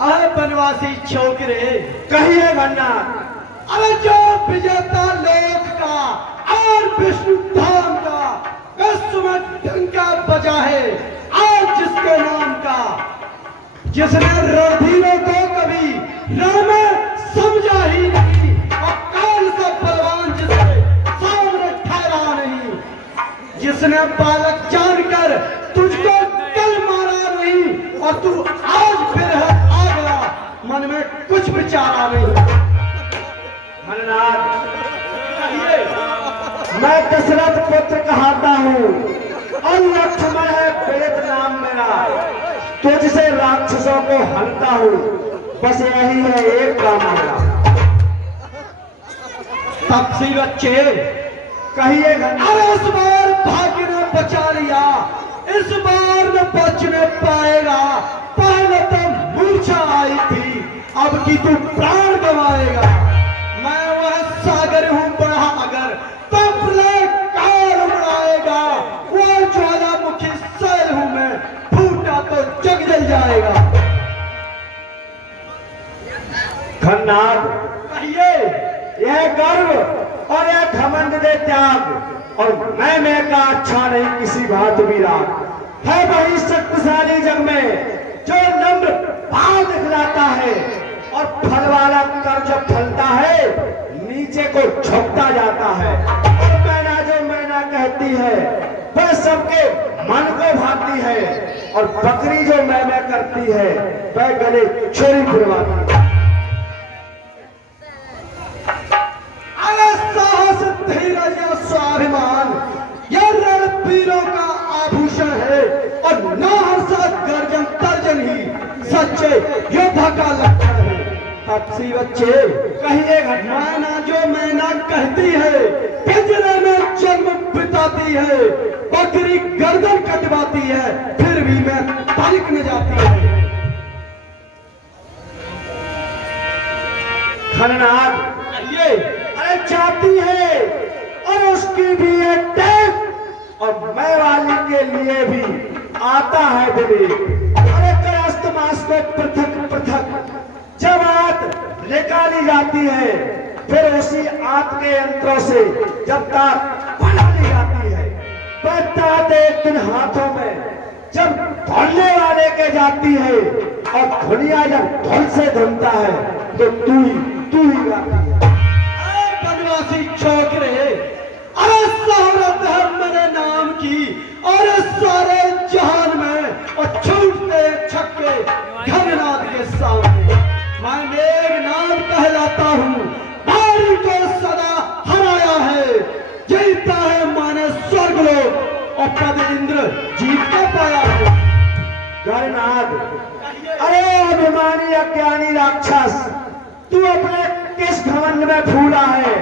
अरे बनवासी छोकरे कहिए भन्ना। अरे जो विजेता लोक का और विष्णु धाम का विश्व में डंका बजा है आज जिसके नाम का, जिसने रणधीरों को कभी राम समझा ही नहीं और काल से बलवान जिसके सामने ठहरा नहीं, जिसने बालक जानकर तुझको कल मारा नहीं और तू आज फिर है मन में कुछ विचारा नहीं। मननाथ, मैं दशरथ पुत्र कहाता हूँ और लक्ष्मण है वेद नाम मेरा, तुझसे राक्षसों को हंता हूँ, बस यही है एक काम मेरा। तपसी बच्चे कहिए। अरे इस बार भाग्य ने बचा लिया, इस बार न बचने पाएगा। पहले तो मूर्छा आई थी, अब की तू प्राण गवाएगा। मैं वह सागर हूं बड़ा अगर तो प्रलय काल उड़ाएगा, वो ज्वालामुखी सैल हूं मैं, फूटा तो जग जल जाएगा। खन्नाथ, कहिए। यह गर्व और यह घमंड दे त्याग, और मैं का अच्छा नहीं किसी बात विराट है। वही शक्तिशाली जग में जो नम्र भाव दिखलाता है और फल वाला कर जब फलता है नीचे को झुकता जाता है। और मैना जो मैना कहती है वह सबके मन को भाती है, और बकरी जो मैं करती है वह गले छुरी फिरवाती है। साहस धीरज और स्वाभिमान यह रणवीरों का आभूषण है, और नाहरसा गर्जन तर्जन ही सच्चे योद्धा का लक्षण है। तपसी बच्चे कहिए। मैना जो मैना कहती है पिंजरे में जन्म बिताती है, बकरी गर्दन कटवाती है फिर भी मैं पलक न जाती है। खन्नाथ, ये अरे जाती है और उसकी भी एक टैग, और मैं वाली के लिए भी आता है दिली। अरे त्रस्त मास को पृथक पृथक जब आत निकाली जाती है, फिर उसी आत के यंत्रों से जब ताक बना ली जाती है, वह तात एक दिन हाथों में जब धुलने वाले के जाती है, और धुनिया जब धुल से धुलता है तो तू ही गाती है। बनवासी छोकरे, अरे शोहरत है मेरे नाम की और सारे जहान में, और छूटते छक्के घरनाथ के सामने मैं मेघनाथ कहलाता हूँ। नारी को सदा हराया है, जीता है मैंने स्वर्ग लोक और पद इंद्र जीत के पाया है। घरनाथ, अरे अभिमानी अज्ञानी राक्षस, तू अपने किस घमंड में फूला है?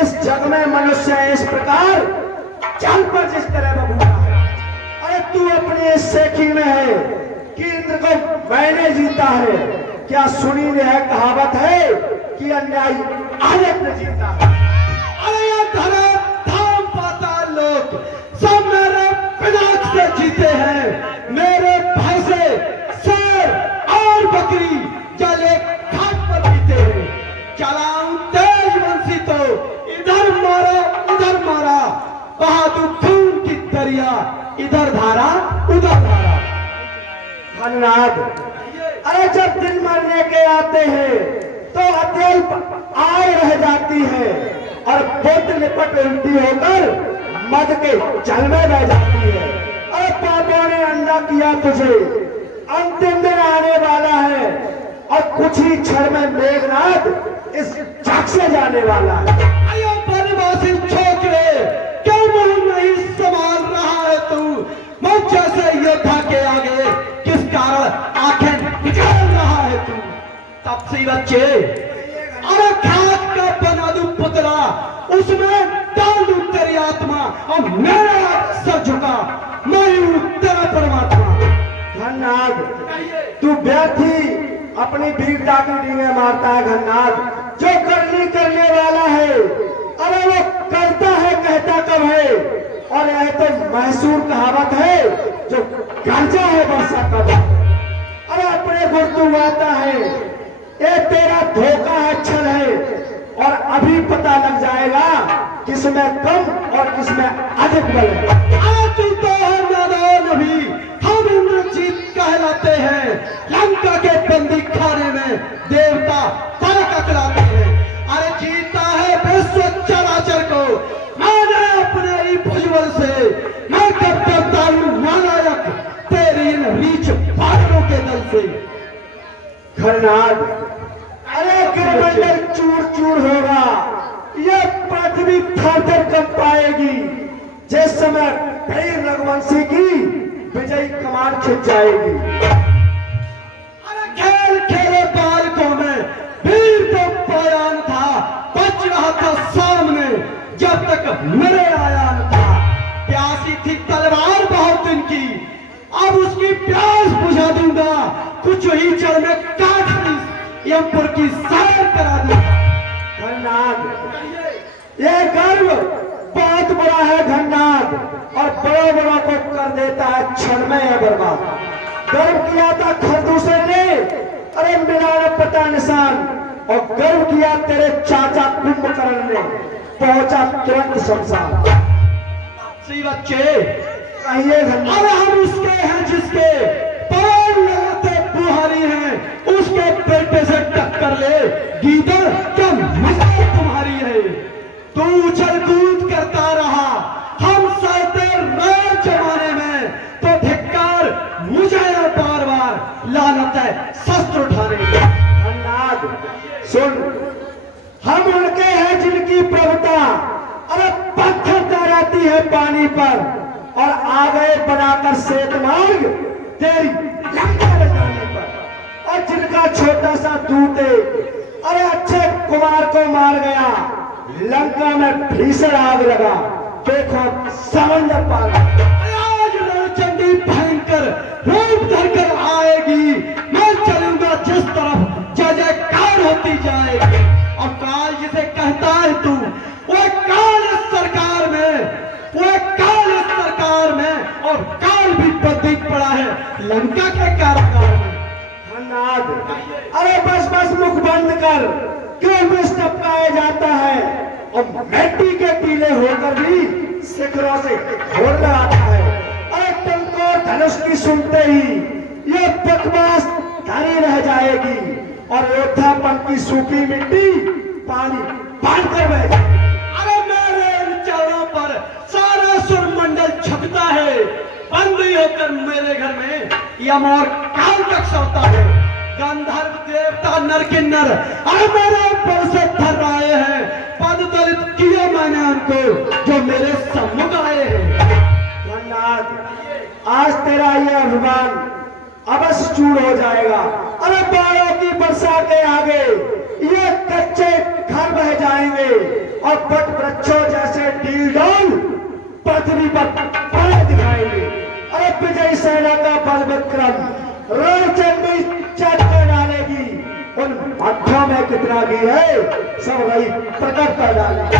इस जग में मनुष्य इस प्रकार जल पर जिस तरह बबूला है। अरे तू अपनी इस सेखी में है कि इंद्र को मैंने जीता है। क्या सुनी यह कहावत है कि अन्यायी आलेख ने जीता है? अरे ये धरा धाम पाताल लोक सब मेरे पिनाक से जीते हैं। मेरे भैंसे शेर और बकरी जल एक घाट पर जीते हैं। चलाऊं तेज वंशी तो इधर मारा उधर मारा, बहादुर खून की दरिया इधर धारा उधर धारा। खन्नाथ, अरे जब दिन मरने के आते हैं तो अतेल आए रह जाती है, और बुद्ध लिपट उल्टी होकर मद के जल में बह जाती है। अरे पापों ने अंधा किया तुझे, अंतिम दिन आने वाला है, और कुछ ही क्षण में मेघनाथ इस जग से जाने वाला है। अयो बनवासी छोकरे, क्यों मुंह नहीं संभाल रहा है तू? मुझ जैसे योद्धा के आगे किस कारण आंखें निकाल रहा है तू? तपसी बच्चे, अरे खाक का बना दूं पुतला, उसमें डाल दूं तेरी आत्मा, और मेरा सर झुका, मैं हूं तेरा परमात्मा। खन्नाथ, तू व्यर्थी अपनी वीरता की डींगे मारता है घननाथ। जो करने वाला है, अरे वो करता है, कहता कब है। और यह तो मशहूर कहावत है, जो गर्जा है वर्षा कब। अरे अपने गुण तू आता है, ये तेरा धोखा है, छल है। और अभी पता लग जाएगा किसमें कम और किसमें अधिक बल है। आज तू तो है नादान अभी, हम इंद्रजीत कहलाते हैं। लंका के बंदी खाने में देवता पर कतराते हैं। अरे जीता है विश्व चराचर को मैंने अपने ही भुजबल से। मैं कब करता हूँ नालायक तेरी इन रीछ पागलों के दल से। घननाथ, अरे गिरमंडल चूर चूर होगा, यह पृथ्वी थर-थर कंप पाएगी। जिस समय वीर रघुवंशी की विजयी कमान खिंच जाएगी। अरे खेल खेले बालकों में वीर तो बयान था, बच रहा था सामने जब तक मेरे आया न था। प्यासी थी तलवार बहुत दिन की, अब उसकी प्यास बुझा दूंगा। कुछ ही चढ़ में काट दी यमपुर की सैर करा दूंगा। घननाथ, यह गर्व बहुत बड़ा है घननाथ, और बड़ों को कर देता है क्षण में यह बर्बाद। गर्व किया था खरदूसरे ने, अरे मिला न पता निशान। और गर्व किया तेरे चाचा कुंभकर्ण ने, पहुंचा तुरंत शमशान। सी बच्चे, कहिए घननाथ। अरे हम उसके हैं जिसके पैर लगाते बुहारी हैं, उसके बेटे से टक्कर ले गीदड़ क्या मजाक तुम्हारी है। तू उछल कूद करता रहा, हम सहते रहे जमाने में। तो धिक्कार मुझे बार बार लानत है शस्त्र उठाने की। घननाथ सुन, हम उनके हैं जिनकी प्रभुता अरे पत्थर तैराती है पानी पर, और आ गए बनाकर श्वेत मार्ग तेरी लंका बजाने पर। और जिनका छोटा सा दूत अरे अच्छे कुमार को मार गया, लंका में भीषण आग लगा, देखो समंदर पार। आज रणचंडी भयंकर रूप धरकर आएगी। मैं चलूंगा जिस तरफ जय जयकार होती जाएगी। और काल जिसे कहता है तू, वो काल इस सरकार में, वो काल इस सरकार में। और काल भी बंदी पड़ा है लंका के कारागार में। घननाथ, अरे बस बस मुख बंद कर, क्यों विष टपकाया जाता है। और मिट्टी के टीले होकर भी शिखरों से घोर लगाता है। अरे तुमको धनुष की सुनते ही ये बकवास धरी रह जाएगी, और योद्धापन की सूखी मिट्टी पानी बांध कर बह जाएगी। अरे मेरे इन चरणों पर सारा सुरमंडल छपता है। बंदी होकर मेरे घर में यम और काल तक सोता है। गंधर्व देवता नर किन्नर अरे मेरे ऊपर से थर आए हैं। पद दलित किया मैंने उनको जो मेरे सम्मुख आए हैं। घननाथ, आज तेरा यह अभिमान अवश्य चूर हो जाएगा। अरे बाढ़ों की वर्षा के आगे ये कच्चे घर बह जाएंगे, और पट वृक्षों जैसे डील डोल पृथ्वी पर पड़े दिखाएंगे। अरे विजयी सेना का बल विक्रम रणचंडी चट कर डालेगी। उन मठों में कितना भी है सब वही प्रकट कर डालेगी।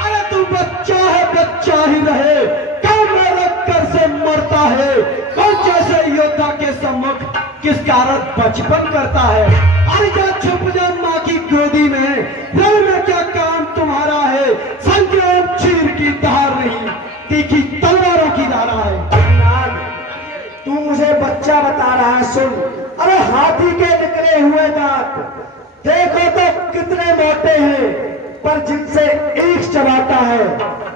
अरे तू बच्चा है, बच्चा ही रहे, कब मेरे कर से मरता है। कौन जैसे योद्धा के सम्मुख किस कारण बचपन करता है। अरे जा छुप जा माँ की गोदी में, रण में क्या काम तुम्हारा है। संग्राम चीर की धार नहीं, तीखी तलवारों की धारा है। घननाथ, तू मुझे बच्चा बता रहा है, सुन। अरे हाथी के निकले हुए दांत देखो तो कितने मोटे हैं, पर जिनसे ईख चबाता है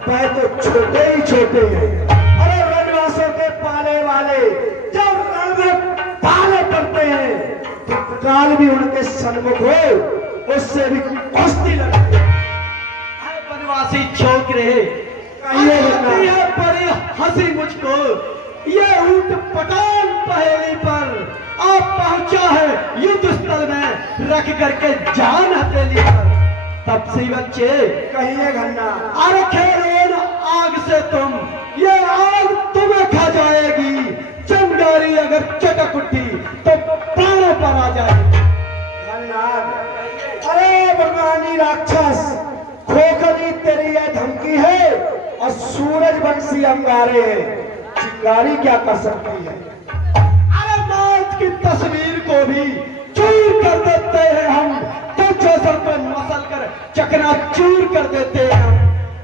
वह तो छोटे ही छोटे हैं। अरे वनवासों के पाले वाले जब रण में पाले पड़ते हैं, तो काल भी उनके सन्मुख हो उससे भी कुश्ती लड़ती है। वनवासी छोक रहे बड़ी हंसी मुझको। ये ऊंट पटान पहेली पर आप पहुंचा है युद्ध स्थल में, रख करके जान हथेली पर। तब से बच्चे कहिए घन्ना, अरे खेलोन आग से तुम, ये आग तुम्हें खा जाएगी। चंगारी अगर चटक उठी तो प्राणों पर आ जाएगी। राक्षस, खोखली तेरी यह धमकी है और सूरजवंशी अंगारे हैं, चिंगारी क्या कर सकती है? अरे मौत की तस्वीर को भी चूर कर देते हैं हम, तो जैसा को मसल कर चकना चूर कर देते हैं हम।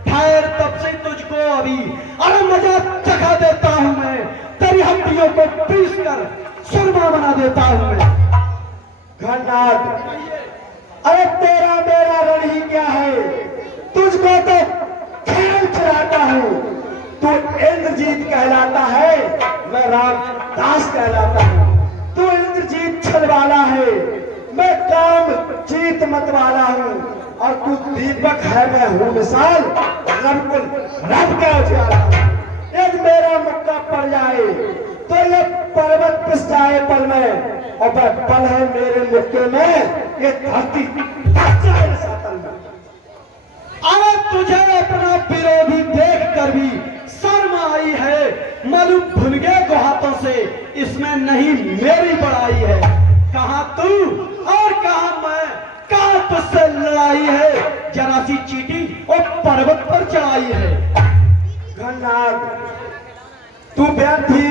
ठहर तब से तुझको अभी अरे मजा चखा देता हूं मैं, तेरी हड्डियों को पीस कर सुरमा बना देता हूं मैं। घननाद, अरे तेरा मेरा रण ही क्या है, तुझको तो खेल खिलाता हूं। तू इंद्रजीत कहलाता है, मैं रामदास कहलाता हूं। तू इंद्रजीत छलवाला है, मैं काम जीत मतवाला हूं। और तू दीपक है, मैं हूं मिसाल, रब को रब का उजाला। यदि मेरा मुक्का पड़ जाए तो ये पर्वत पिस जाए पल में, और वह पल है मेरे मुक्के में, ये धरती फट जाए सातल में। अरे तुझे अपना विरोधी देख कर भी शर्म आई है, मालूम भूल गए को हाथों से, इसमें नहीं मेरी बड़ाई है। कहां तू और कहां मैं, कहां तुझसे लड़ाई है, जरा सी चीटी और पर्वत पर चढ़ाई है। घननाद, तू व्यर्थ ही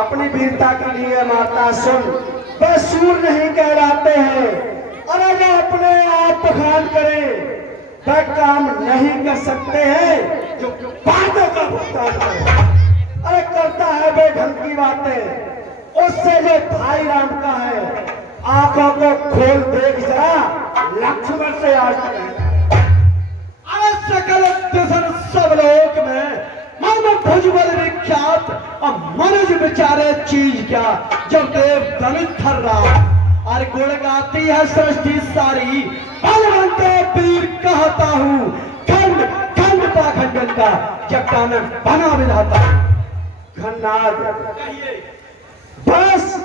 अपनी वीरता के लिए मारता। सुन, वह सूर नहीं कहलाते हैं, अरे जो अपने आप बखान करें वह काम नहीं कर सकते हैं जो बातों का भुगतान करे। अरे करता है बेढंग की बातें, उससे जो भाई राम का है, आंखों को खोल देख जरा, लक्ष्मण से आज अरे सकल दिशन सब लोक में मानो भुजबल विख्यात, और मनुज बेचारे चीज क्या, जब देव धनुष थर रहा। और गुण गाती है सृष्टि सारी, बलवंत वीर कहता हूँ, खंड खंड पाखंडन का जगता में बना विधाता हूँ। घननाद, बस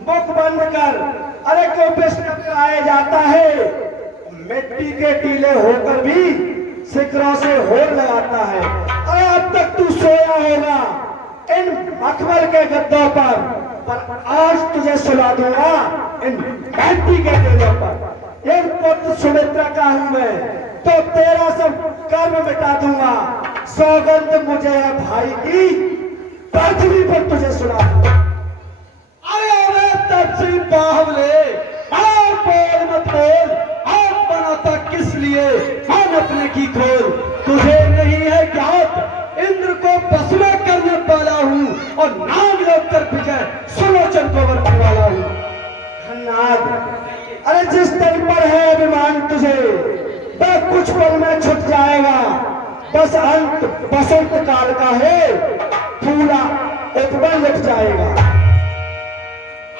मुख बंद कर। अरे क्यों विष्णु आए जाता है, मिट्टी के टीले होकर भी शिखरों से होड़ लगाता है। अरे अब तक तू सोया होगा इन मखमल के गद्दों पर आज तुझे सुला दूंगा इन मिट्टी के टीलों पर। एक पुत्र सुमित्रा का हूं मैं, तो तेरा सब कर्म मिटा दूंगा। सौगंध मुझे है भाई की, पृथ्वी पर तुझे सुला दूंगा। अरे तब से बाहुले और बोल मत बोल, आप बनाता किस लिए मन अपने की खोल। तुझे नहीं है ज्ञात इंद्र को बस में करने वाला हूँ, और नाम लोग कर विजय सुलोचन को बरतने वाला हूँ। घननाद, अरे जिस तल पर है अभिमान तुझे, वह कुछ पल में छुट जाएगा। बस अंत बसंत काल का है, पूरा उपवन लुट जाएगा।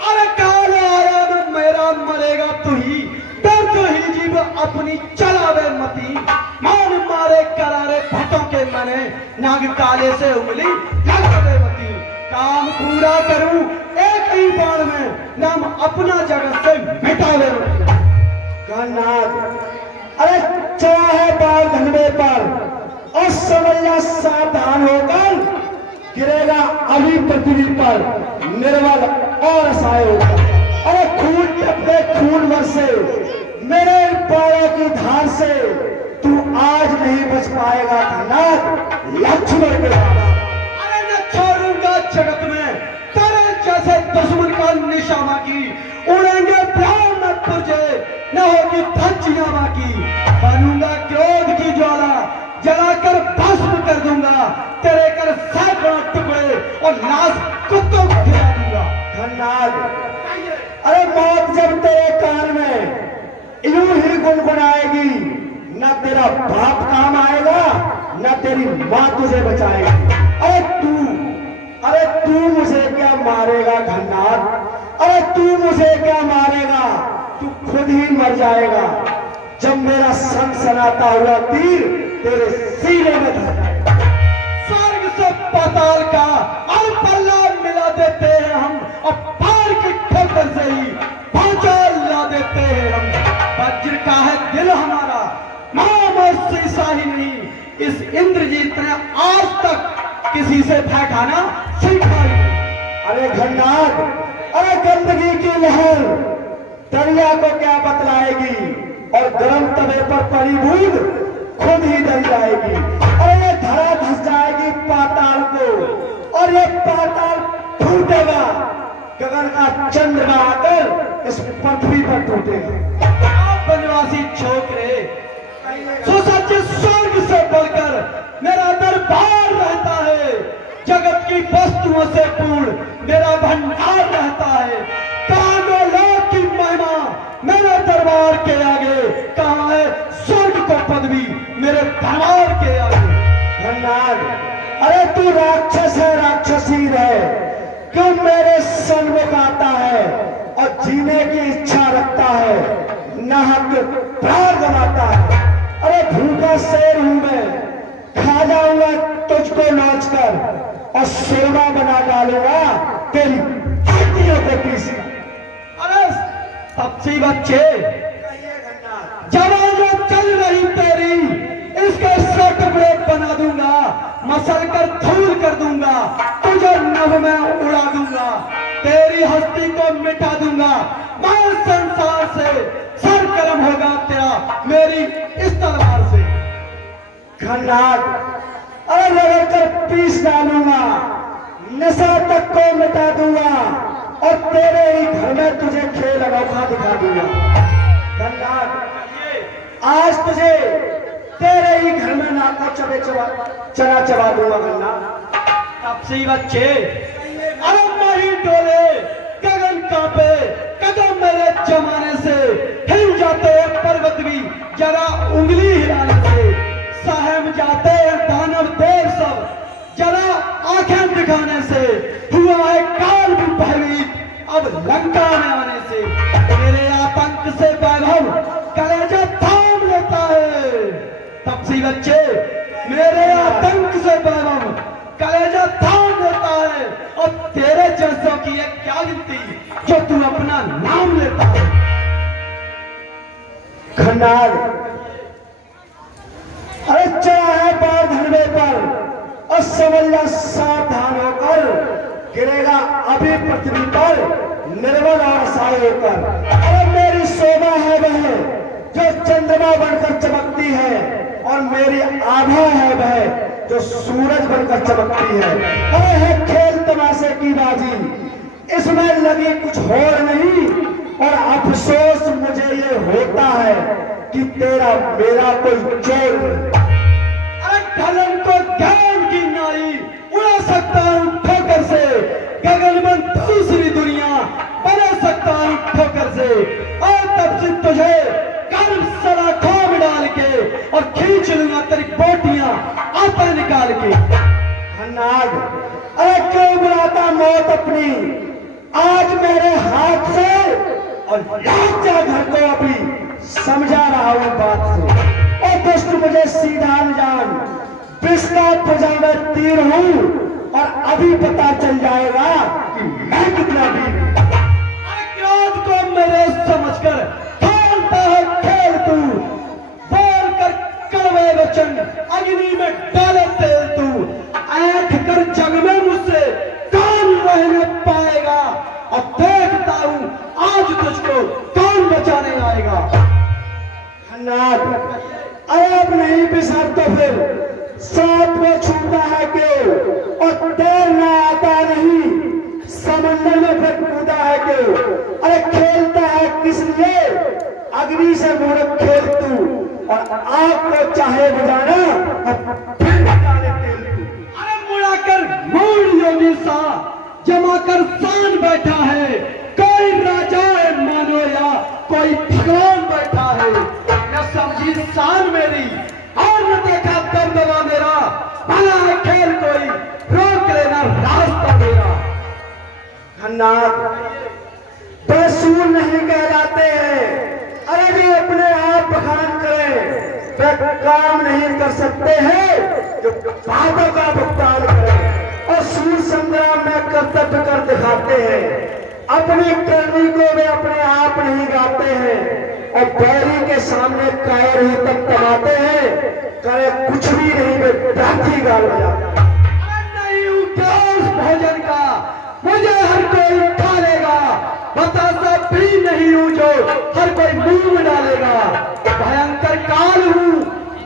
अरे काल आया न मेरा मरेगा तू ही, डर तो ही जीव अपनी चलावे मती। मान मारे करारे भटों के मने, नाग काले से उंगली लगावे मती। काम पूरा करूं एक ही बाण में, नाम अपना जगत से मिटावे मती। घननाद, अरे चाहे बाल धनवे पर, और समझना सावधान होकर गिरेगा अभी पृथ्वी पर, निर्बल और असहाय होगा। अरे खून टपके खून बरसे मेरे पैरों की धार से, तू आज नहीं बच पाएगा घननाद, लक्ष्मण के बाबा। अरे न छोड़ूंगा जगत में तेरे जैसे दुश्मन का निशाना की। उड़ेंगे प्यार न तुझे, न होगी धज्जियां बाकी। बनूंगा क्रोध की ज्वाला, जलाकर भस्म कर दूंगा। तेरे कर सैकड़ों टुकड़े और लाश कुत्तों को खिला दूंगा। घननाद, अरे मौत जब तेरे कान में यूं ही गुनगुनाएगी, न तेरा बाप काम आएगा, न तेरी माँ तुझे बचाएगी। अरे तू मुझे क्या मारेगा घननाद, अरे तू मुझे क्या मारेगा, तू खुद ही मर जाएगा जब मेरा सनसनाता हुआ तीर तेरे सीने में धर जाएगा। स्वर्ग से पाताल का और पल्ला मिला देते हैं हम, और पार की ठोकर से ही पहुंचा ला देते हैं हम। वज्र का है दिल हमारा, नाम और शीशा ही नहीं। इस इंद्रजीत ने आज तक किसी से भय खाना सीखा ही नहीं। अरे घननाद, अरे गंदगी की लहर दरिया को क्या बतलाएगी, और गर्म तवे पर पड़ी बूंद खुद ही जल जाएगी और ये धरा धस जाएगी पाताल को और ये पाताल फूटेगा। गगन का चंद्रमा आकर इस पृथ्वी पर टूटेगा। बनवासी छोकरे, सुसज्ज स्वर्ग से बढ़कर मेरा दरबार रहता है। जगत की वस्तुओं से पूर्ण मेरा भंडार रहता है। कहाँ लोक की महिमा मेरे दरबार के आगे, कहाँ है स्वर्ग को पदवी मेरे दरबार के आगे। भंडार, अरे तू राक्षस है, राक्षसी है, क्यों मेरे सन्मुख आता है और जीने की इच्छा रखता है, नाहक प्राण गंवाता है। अरे भूखा शेर हूं मैं, खा जाऊंगा तुझको नोच कर और शेरवा बना डालूंगा तेरी हड्डियों को पीस। अरे सबसे बच्चे, जवान जो चल रही तेरी, इसके टुकड़े बना दूंगा, मसल कर धूल कर दूंगा, तुझे नभ में उड़ा दूंगा, तेरी हस्ती को मिटा दूंगा। मैं संसार से सरकरम होगा तेरा मेरी इस तलवार से। खंडार, अरे रगड़ कर पीस डालूंगा, नशा तक को मिटा दूंगा और तेरे ही घर में तुझे खेल अनोखा दिखा दूंगा। खंडार, आज तुझे तेरे ही घर में नाको चना चबा दूंगा। खंडार, अब से बच्चे, अरे मही डोले, गगन कांपे, कदम मेरे जमाने से हिल जाते हैं पर्वत भी जरा उंगली हिलाने से, सहम जाते हैं दानव देव सब जरा आंखें दिखाने से, हुआ है काल भी भयभीत अब लंका में आने से। मेरे आतंक से वैभव कलेजा थाम लेता है। तब से बच्चे, मेरे आतंक से वैभव कलेजा थाम लेता है और तेरे जैसों की एक क्या गिनती जो तू अपना नाम लेता है। खंडार, अरे चला है बाढ़ धरने पर और समझ सावधान होकर, गिरेगा अभी पृथ्वी पर निर्मल और साय होकर। अरे मेरी शोभा है वह जो चंद्रमा बनकर चमकती है और मेरी आभा है वह जो सूरज बनकर चमकती है। अरे है खेल तमाशे की बाजी, इसमें लगी कुछ और नहीं और अफसोस मुझे ये होता है कि तेरा मेरा कोई जोड़ नहीं। अरे ढलन को ज्ञान की नाई उड़ा सकता हूँ ठोकर से, गगन में दूसरी दुनिया बना सकता हूँ ठोकर से, और तब से तुझे कर्म सलाखों में डाल के और खींच लूंगा तेरी बोटियां आता निकाल के। हन्नाग, अरे क्यों बुलाता मौत अपनी आज मेरे हाथ से और लाग जा घर को अभी समझा रहा हूं बात से। और दुष्ट मुझे सीधा न जान, पिस्ता पूजा में तीर हूं और अभी पता चल जाएगा कि मैं कितना वीर हूं। क्रोध को मेरे समझकर खेलता है खेल तू, बोल कर कड़वे वचन अग्नि में डाले तेल तू, ऐठ कर जग में मुझसे कौन रहने पाएगा और देखता हूं आज तुझको कौन बचाने आएगा। हन्नाग, अरे अब नहीं बिसर तो फिर सांप को छूता है क्यों और तैरना आता नहीं, समंदर में फिर कूदा है क्यों। अरे खेलता है किस लिए, अग्नि से मूर्ख खेल तू और आग को चाहे बुझाना और फिर डाले तेल तू। अरे मुड़ाकर मूड योगी सा जमा कर शान बैठा है, कोई राजा है मानो या कोई भगवान बैठा है। न समझी शान मेरी और न देखा दबदबा मेरा, भला है खेल कोई रोक लेना रास्ता मेरा। हन्नाग, बेसूर नहीं कहलाते हैं, अरे जो अपने आप बखान करें वे काम नहीं कर सकते हैं जो पापों का भुगतान करें और सूर संग्राम में कर्तव्य कर दिखाते हैं। अपनी करनी को वे अपने आप नहीं गाते हैं और बैरी के सामने कायर ही तक तमाते हैं, करे कुछ भी नहीं वे डांठी गाल बजाते हैं। नहीं उठा उस भोजन का मुझे हर कोई उठा लेगा, बतासा भी नहीं हूं जो हर कोई मुंह में डालेगा। भयंकर काल हूं,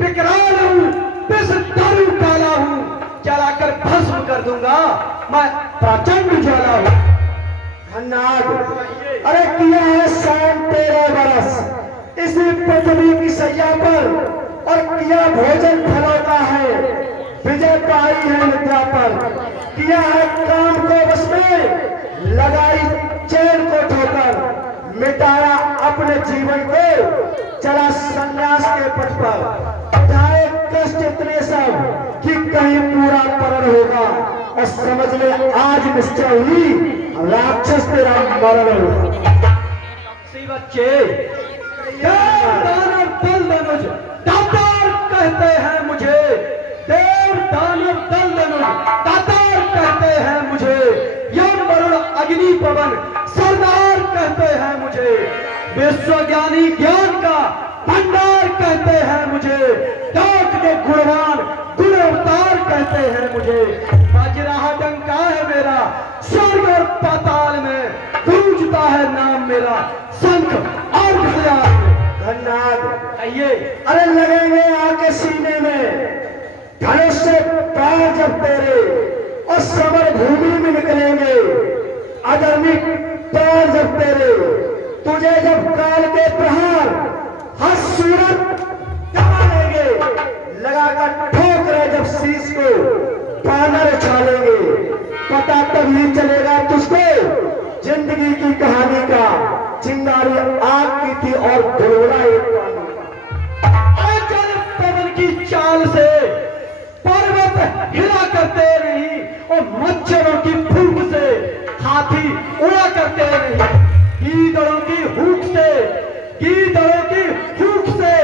विकराल हूं, विष दारू काला हूं, जलाकर भस्म कर दूंगा मैं प्रचंड ज्वाला हूं। धन्यवाद। अरे किया है 13 बरस इसी पृथ्वी की सैया पर, और किया भोजन फलों का है, विजय पाई है निद्रा पर। किया है काम को बस में, लगाई चैन को ठोकर, मिटाया अपने जीवन को, चला संन्यास के पथ पर। उठाए कष्ट इतने सब कि कहीं पूरा परण होगा, और समझ ले आज निश्चय हुई राक्षस तेरा मरण होगा। सी बच्चे दानव दल धनुष दातार कहते हैं मुझे, देव दानव दल धनुष दातार कहते हैं मुझे, यम वरुण अग्नि पवन सरदार कहते हैं मुझे, विश्वज्ञानी ज्ञान का भंडार कहते हैं मुझे, डाक के गुणवान गुण अवतार कहते हैं मुझे। बजरहा डंका है मेरा स्वर्ग और पाताल में, गूंजता है नाम मेरा शंख और घड़ियाल में। धन्यवाद। आइए अरे लगेंगे आके सीने में धनुष से पैर जब तेरे, और समर भूमि में निकलेंगे अधर्मिक पैर जब तेरे। तुझे जब काल के प्रहार हर सूरत दबा लेंगे, लगाकर ठोक रहे जब शीश को बानर उछालेंगे। पता तभी चलेगा तुझको जिंदगी की कहानी का, चिंगारी आग की थी और धुलवड़ा एक पानी का। अचल पवन की चाल से पर्वत हिला करते नहीं, और मच्छरों की फूंक से हाथी उड़ा करते नहीं, गीदड़ों की हुक से, गीदड़ों की हुक से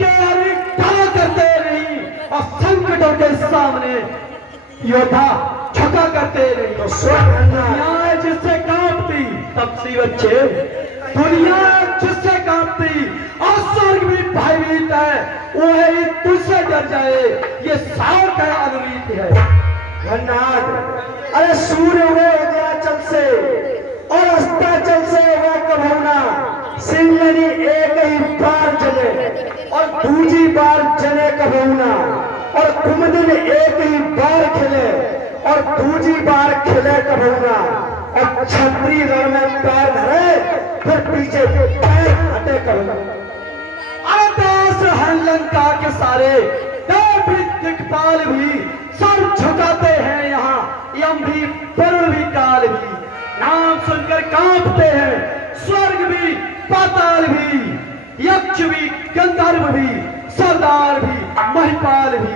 केरी ढा करते नहीं, और संकटों के सामने योद्धा झुका करते नहीं। तो दुनिया जिससे कांपती तब सी बच्चे, दुनिया जिससे कांपती और स्वर्ग भी भयभीत है, वही तुझसे डर जाए, ये साख है अनुरीत है। धन्यवाद। अरे सूर्य उगे उदयाचल से, और अस्ताचल से उगा कभौना, सिंगनी एक ही बार जले, और दूजी बार जले कभौना, और कुमदिन एक ही बार खिले, और दूजी बार खिले कभौना, और छतरी रण में पैर धरे, फिर पीछे पैर हटे कभौना। आकाश है लंका के सारे, देव भी दिक्पाल भी सर झुकाते हैं यहाँ, यम भी वरुण भी काल भी नाम सुनकर कांपते हैं, स्वर्ग भी पाताल भी, यक्ष भी गंधर्व भी सरदार भी महिपाल भी।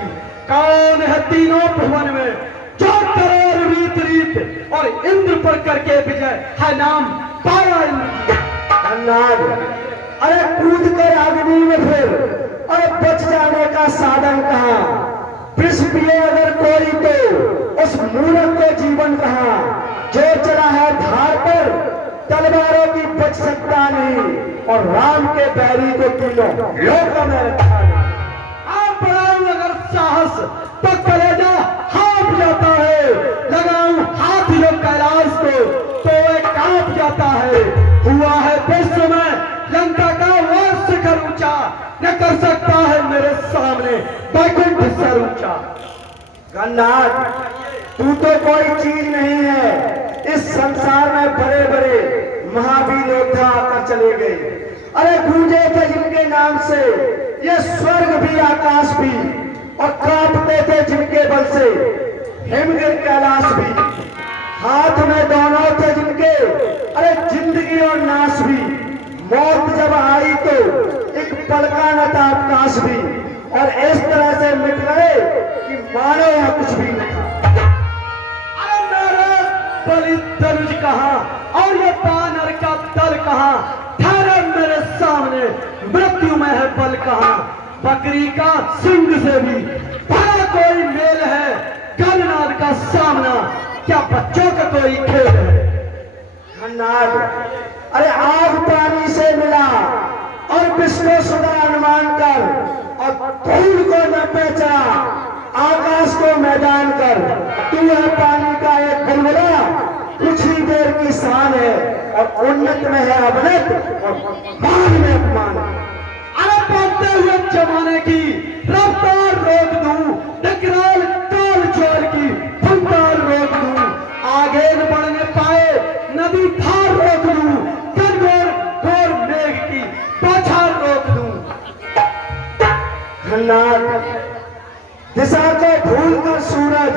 कौन है तीनों भुवन में जो करे रीत रीत, और इंद्र पर करके विजय है नाम पाया इंद्र की। धन्यवाद। अरे कूद कर अग्नि में फिर, अरे बच जाने का साधन कहाँ, विष पिए अगर कोई तो उस मूर्ख को जीवन कहाँ, जो चला है धार पर तलवारों की बच सकता नहीं, और राम के बैरी को तीनों लोकों में रखा नहीं। आप बढ़ाऊं अगर साहस तो कलेजा हाँफ जाता है, लगाऊं हाथ जो कैलाश को तो वह कांप जाता है। हुआ है विश्व में लंका का वह शिखर ऊंचा, न कर सकता है मेरे सामने बैकुंठ सर ऊंचा। गन्नाथ, तू तो कोई चीज नहीं है, इस संसार में बड़े बड़े महावीर योद्धा आकर चले गए। अरे गूंजे थे जिनके नाम से ये स्वर्ग भी आकाश भी, और कांपते थे जिनके बल से हिमगिर कैलाश भी। हाथ में दोनों थे जिनके, अरे जिंदगी और नाश भी। मौत जब आई तो एक पल का न था अवकाश भी, और इस तरह से मिट गए कि मानो यहाँ कुछ भी नहीं था। अरे मेरे बलि धनुष कहाँ और ये बानर का दल कहाँ, ठहरे मेरे सामने मृत्यु में है बल कहाँ। बकरी का सिंह से भी बड़ा कोई मेल है, गणनाद का सामना क्या बच्चों का कोई खेल है। धन्यवाद। अरे आग पानी से मिला और विष्णु सुधा अनुमान कर, और धूल को न पहचा आकाश को मैदान कर। तू है पानी का एक बुलबुला, कुछ ही देर की शान है और उन्नत में है अवनत और मान में अपमान। अरे बढ़ते हुए जमाने की रफ्तार रोक दूं, टकराल काल ज्वार की फुंकार रोक दूं, आगे न बढ़ने पाए नदी धार रोक दूं, घनघोर घोर मेघ की बौछार रोक दूं। दिशा को भूल कर सूरज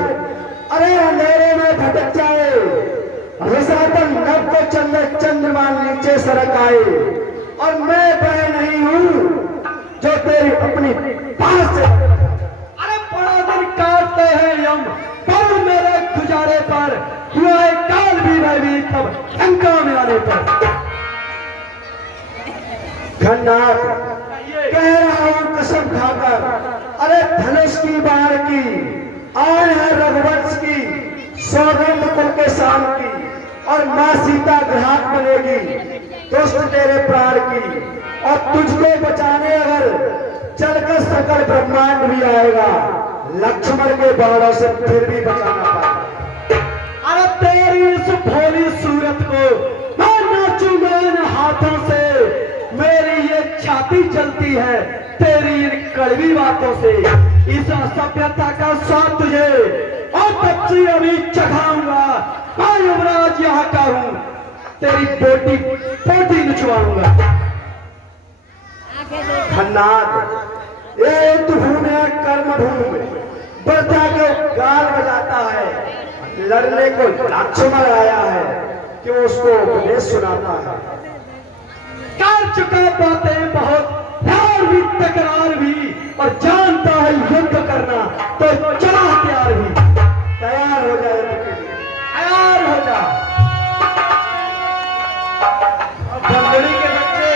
अरे अंधेरे में भटक जाए, रिसातन नभ को चंद्रमा नीचे सरक आए, और मैं वह नहीं हूं जो तेरी अपनी पास से। अरे बड़ा दिन काटते हैं यम पर मेरे गुजारे पर, हुआ है काल भी मैं भी तब शंका में आने पर। घननाथ कह रहा हूं कसम खाकर, अरे धनुष की बाण की आन है रघुवंश की, सौगंध कुल के शाम की, और मां सीता ग्राहक बनेगी दुष्ट तेरे प्राण की, और तुझको बचाने अगर चलकर सकल ब्रह्मांड भी आएगा, लक्ष्मण के बाणों से फिर भी बचाना पाएगा। अरे तेरी इस भोली सूरत को मैं नाचूंगा इन हाथों से, मेरी ये छाती जलती है तेरी इन कड़वी बातों से, इस असभ्यता का स्वाद तुझे और बच्ची अभी चखाऊंगा, मैं युवराज यहाँ का हूं, तेरी बोटी पोटी निचवाऊंगा। खन्नाथ ये युद्ध भूमि है कर्म भूमि, प्रजा को गाल बजाता है, लड़ने को लक्ष्मण आया है कि वो उसको उपदेश सुनाता है। कर चुका बातें बहुत, प्यार भी तकरार भी, और जानता है युद्ध करना तो चला हथियार भी। तैयार हो जाए युद्ध के लिए, तैयार हो जा बंदड़ी के बच्चे।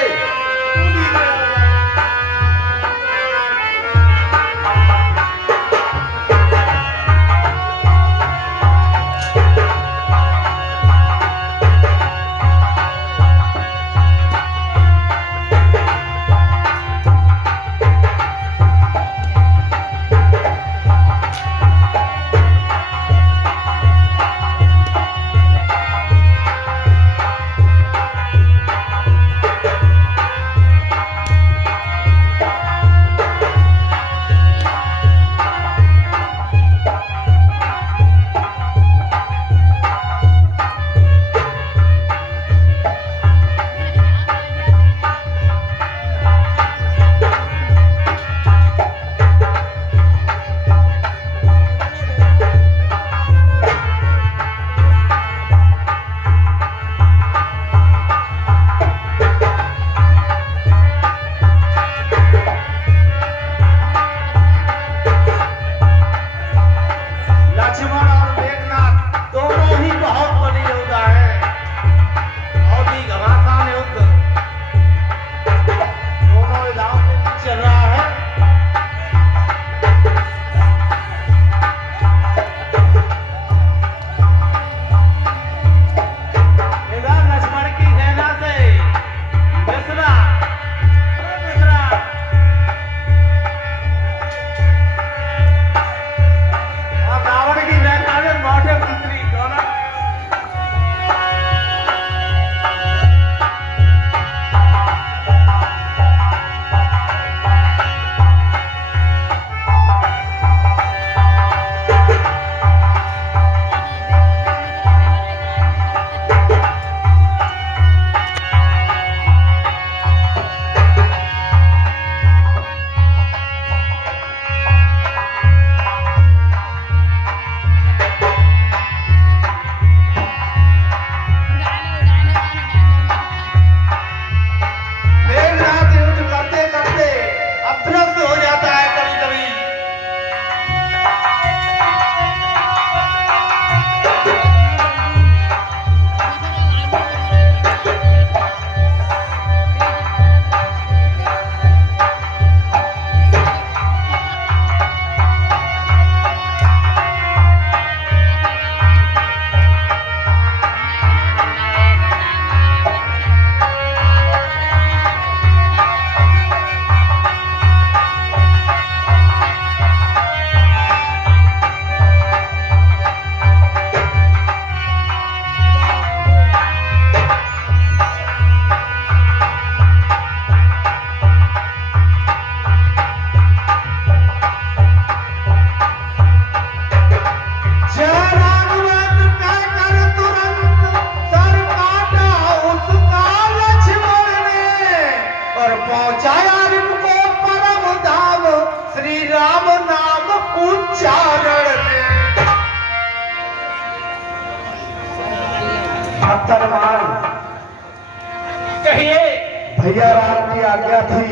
भैया राम की आज्ञा थी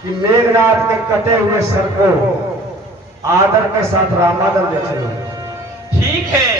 कि मेघनाथ के कटे हुए सर को आदर के साथ रामादल ले चलो। ठीक है।